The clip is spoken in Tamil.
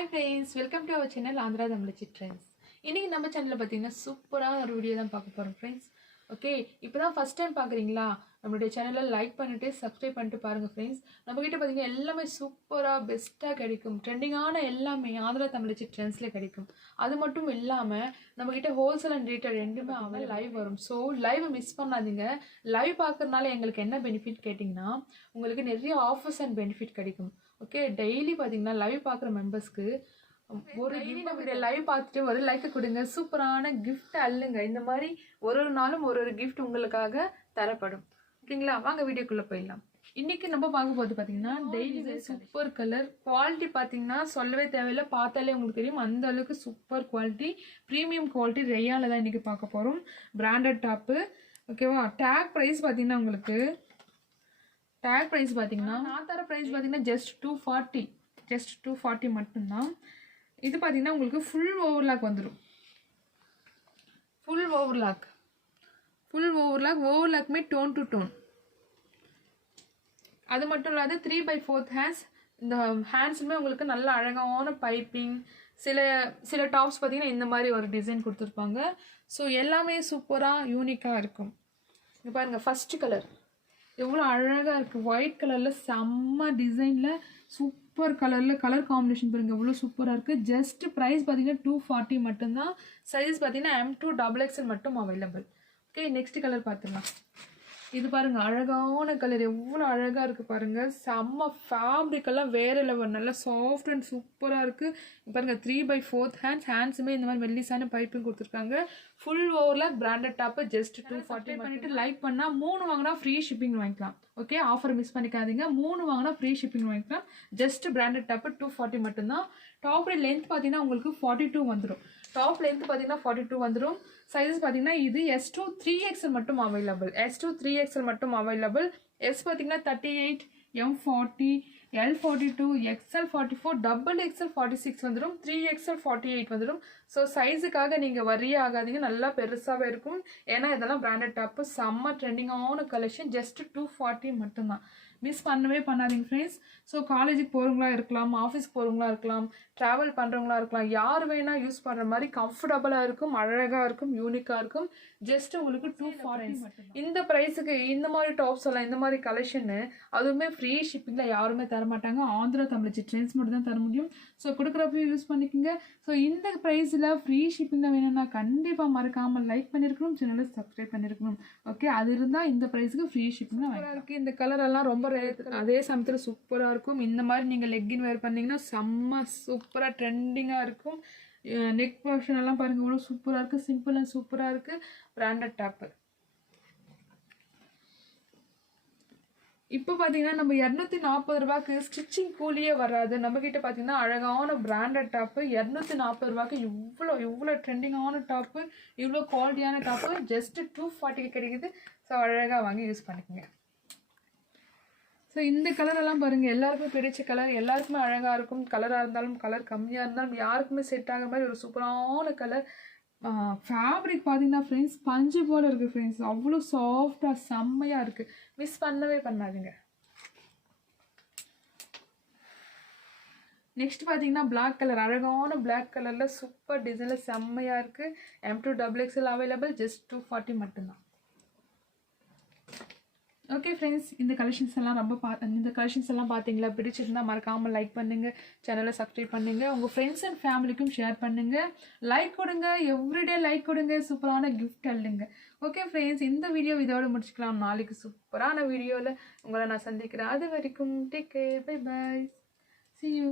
Hi friends, welcome to our channel Andhra Tamilichi Trends. இன்னைக்கு நம்ம சேனல்ல பாத்தீங்கன்னா சூப்பரான ஒரு வீடியோ தான் பார்க்க போறோம் फ्रेंड्स. ஓகே, இப்போதான் ஃபர்ஸ்ட் டைம் பார்க்குறீங்களா? நம்மளுடைய சேனலை லைக் பண்ணிட்டு சப்ஸ்கிரைப் பண்ணிட்டு பாருங்க ஃப்ரெண்ட்ஸ். நம்ம கிட்ட பாத்தீங்கன்னா எல்லாமே சூப்பரா பெஸ்ட்டாக கிடைக்கும். ட்ரெண்டிங்கான எல்லாமே ஆந்திரா தமிழிச்சி ட்ரெண்ட்ஸ்ல கிடைக்கும். அது மட்டும் இல்லாம நம்ம கிட்ட ஹோல்சேல் அண்ட் ரீட்டைல் ரெண்டுமே லைவ் வரும். ஸோ லைவ் மிஸ் பண்ணாதீங்க. லைவ் பார்க்கறதுனால எங்களுக்கு என்ன பெனிஃபிட் கேட்டிங்கன்னா, உங்களுக்கு நிறைய ஆஃபர்ஸ் அண்ட் பெனிஃபிட் கிடைக்கும். ஓகே, டெய்லி பார்த்தீங்கன்னா லைவ் பார்க்குற மெம்பர்ஸ்க்கு ஒரு வீடியோ லைவ் பார்த்துட்டு ஒரு லைக் கொடுங்க, சூப்பரான கிஃப்ட் அள்ளுங்க. இந்த மாதிரி ஒரு நாளும் ஒரு கிஃப்ட் உங்களுக்காக தரப்படும். ஓகேங்களா, வாங்க வீடியோக்குள்ள போயிடலாம். இன்னைக்கு நம்ம பார்க்க போது பார்த்தீங்கன்னா டெய்லி சூப்பர் கலர் குவாலிட்டி பார்த்தீங்கன்னா சொல்லவே தேவையில்லை, பார்த்தாலே உங்களுக்கு தெரியும் அந்த அளவுக்கு சூப்பர் குவாலிட்டி, ப்ரீமியம் குவாலிட்டி ரெயால தான் இன்னைக்கு பார்க்க போகிறோம். Branded top. ஓகேவா, டேக் ப்ரைஸ் பார்த்தீங்கன்னா உங்களுக்கு டேக் ப்ரைஸ் பார்த்தீங்கன்னா நான் தர ப்ரைஸ் பார்த்தீங்கன்னா ஜஸ்ட் 240 மட்டும்தான். இது பார்த்தீங்கன்னா உங்களுக்கு ஃபுல் ஓவர்லாக் வந்துடும். ஃபுல் ஓவர்லாக்குமே டோன் டு டோன். அது மட்டும் இல்லாத 3/4 ஹேண்ட்ஸ். இந்த ஹேண்ட்ஸுமே உங்களுக்கு நல்ல அழகான பைப்பிங். சில டாப்ஸ் பார்த்தீங்கன்னா இந்த மாதிரி ஒரு டிசைன் கொடுத்துருப்பாங்க. ஸோ எல்லாமே சூப்பராக யூனிக்காக இருக்கும். இங்கே பாருங்கள், ஃபஸ்ட்டு கலர் எவ்வளோ அழகாக இருக்குது. ஒயிட் கலரில் செம்ம டிசைனில் சூப்பர் கலர் காம்பினேஷன் பாருங்கள், எவ்வளோ சூப்பராக இருக்குது. ஜஸ்ட் ப்ரைஸ் பார்த்தீங்கன்னா 240 மட்டும்தான். சைஸ் பார்த்தீங்கன்னா M2 XXL மட்டும் அவைலபிள். ஓகே, நெக்ஸ்ட் கலர் பார்த்துடலாம். இது பாருங்கள், அழகான கலர், எவ்வளோ அழகாக இருக்குது பாருங்கள். செம்ம ஃபேப்ரிக்கெல்லாம் வேறு லெவல், நல்லா சாஃப்ட் அண்ட் சூப்பராக இருக்குது. பாருங்கள், 3/4 ஹேண்ட்ஸுமே இந்த மாதிரி மெல்லிசான பைப்பிங் கொடுத்துருக்காங்க. ஃபுல் ஓவரில் பிராண்டட் டாப்பு ஜஸ்ட் 240 பண்ணிட்டு லைக் பண்ணால் 3 வாங்கினா ஃப்ரீ ஷிப்பிங் வாங்கிக்கலாம். ஓகே, ஆஃபர் மிஸ் பண்ணிக்காதீங்க. 3 வாங்கினா ஃப்ரீ ஷிப்பிங் வாங்கிக்கலாம். ஜஸ்ட் பிராண்டட் டாப்பு 240 மட்டும்தான். டாப்போட லென்த் பார்த்தீங்கன்னா உங்களுக்கு 42 வந்துடும். டாப் லென்த் பார்த்தீங்கன்னா 42 வந்துடும். சைஸஸ் பார்த்தீங்கன்னா இது S2 3XL மட்டும் அவைலபிள். S2 மட்டும் அவைலபிள். எஸ் பார்த்தீங்கன்னா 38, M40, L42, XL44, XXL 46 வந்துடும். 3XL 48 வந்துடும். ஸோ சைஸுக்காக நீங்கள் வரியே ஆகாதீங்க, நல்லா பெருசாகவே இருக்கும். ஏன்னா இதெல்லாம் பிராண்டட் டாப்பு, செம்ம ட்ரெண்டிங்கான கலெக்ஷன். ஜஸ்ட் 240 மட்டும்தான். மிஸ் பண்ணவே பண்ணாதீங்க ஃப்ரெண்ட்ஸ். ஸோ காலேஜுக்கு போகிறவங்களா இருக்கலாம், ஆஃபீஸ்க்கு போகிறவங்களா இருக்கலாம், ட்ராவல் பண்ணுறவங்களா இருக்கலாம், யார் வேணால் யூஸ் பண்ணுற மாதிரி கம்ஃபர்டபுளாக இருக்கும், அழகாக இருக்கும், யூனிக்காக இருக்கும். ஜஸ்ட் உங்களுக்கு 240 மட்டும். இந்த ப்ரைஸுக்கு இந்த மாதிரி டாப்ஸ் எல்லாம், இந்த மாதிரி கலெக்ஷனு, அதுவுமே ஃப்ரீ ஷிப்பிங்கில் யாருமே தரமாட்டாங்க. ஆந்திரா தமிழிச்சி ட்ரெண்ட்ஸ் மட்டும் தான் தர முடியும். ஸோ கொடுக்குறப்ப யூஸ் பண்ணிக்கோங்க. ஸோ இந்த ப்ரைஸில் ஃப்ரீ ஷிப்பிங்கில் வேணும்னா கண்டிப்பாக மறக்காமல் லைக் பண்ணியிருக்கணும், சேனலை சப்ஸ்கிரைப் பண்ணியிருக்கணும். ஓகே, அது இருந்தால் இந்த ப்ரைஸுக்கு ஃப்ரீ ஷிப்பிங்கில் இருக்குது. இந்த கலர் எல்லாம் ரொம்ப அதே சமயத்தில் சூப்பராக இருக்கும். இந்த மாதிரி நீங்கள் லெக்கின் வேர் பண்ணிங்கன்னா செம்ம சூப்பராக ட்ரெண்டிங்காக இருக்கும். நெக் போர்ஷன் எல்லாம் பாருங்கள், இவ்வளோ சூப்பராக இருக்குது. சிம்பிள் அண்ட் சூப்பராக இருக்குது. Branded top. இப்போ பார்த்தீங்கன்னா நம்ம 240 ரூபாய்க்கு ஸ்டிச்சிங் கூலியே வராது. நம்மக்கிட்ட பார்த்தீங்கன்னா அழகான பிராண்டட் டாப்பு 240 ரூபாய்க்கு இவ்வளோ ட்ரெண்டிங்கான டாப்பு, இவ்வளோ குவாலிட்டியான டாப்பு ஜஸ்ட் 240 கிடைக்குது. ஸோ அழகாக வாங்கி யூஸ் பண்ணிக்கோங்க. ஸோ இந்த கலரெல்லாம் பாருங்கள், எல்லாருக்குமே பிடிச்ச கலர், எல்லாருக்குமே அழகாக இருக்கும். கலராக இருந்தாலும் கலர் கம்மியாக இருந்தாலும் யாருக்குமே செட் ஆகிற மாதிரி ஒரு சூப்பரான கலர். ஃபேப்ரிக் பார்த்தீங்கன்னா ஃப்ரெண்ட்ஸ் பஞ்சு போல் இருக்குது ஃப்ரெண்ட்ஸ், அவ்வளோ சாஃப்டாக செம்மையாக இருக்குது. மிஸ் பண்ணவே பண்ணாதீங்க. நெக்ஸ்ட் பார்த்தீங்கன்னா பிளாக் கலர், அழகான பிளாக் கலரில் சூப்பர் டிசைனில் செம்மையாக இருக்குது. M2 XXL available. ஜஸ்ட் 240 மட்டும்தான். ஓகே ஃப்ரெண்ட்ஸ், இந்த கலெக்ஷன்ஸ் எல்லாம் பார்த்தீங்களா? பிடிச்சிருந்தா மறக்காமல் லைக் பண்ணுங்கள், சேனலை சப்ஸ்கிரைப் பண்ணுங்கள், உங்கள் ஃப்ரெண்ட்ஸ் அண்ட் ஃபேமிலிக்கும் ஷேர் பண்ணுங்கள். லைக் கொடுங்க, எவ்ரிடே லைக் கொடுங்க, சூப்பரான கிஃப்ட் அள்ளுங்க. ஓகே ஃப்ரெண்ட்ஸ், இந்த வீடியோ இதோட முடிச்சுக்கலாம். நாளைக்கு சூப்பரான வீடியோவில் உங்களை நான் சந்திக்கிறேன். அது வரைக்கும் take care, bye bye, see you.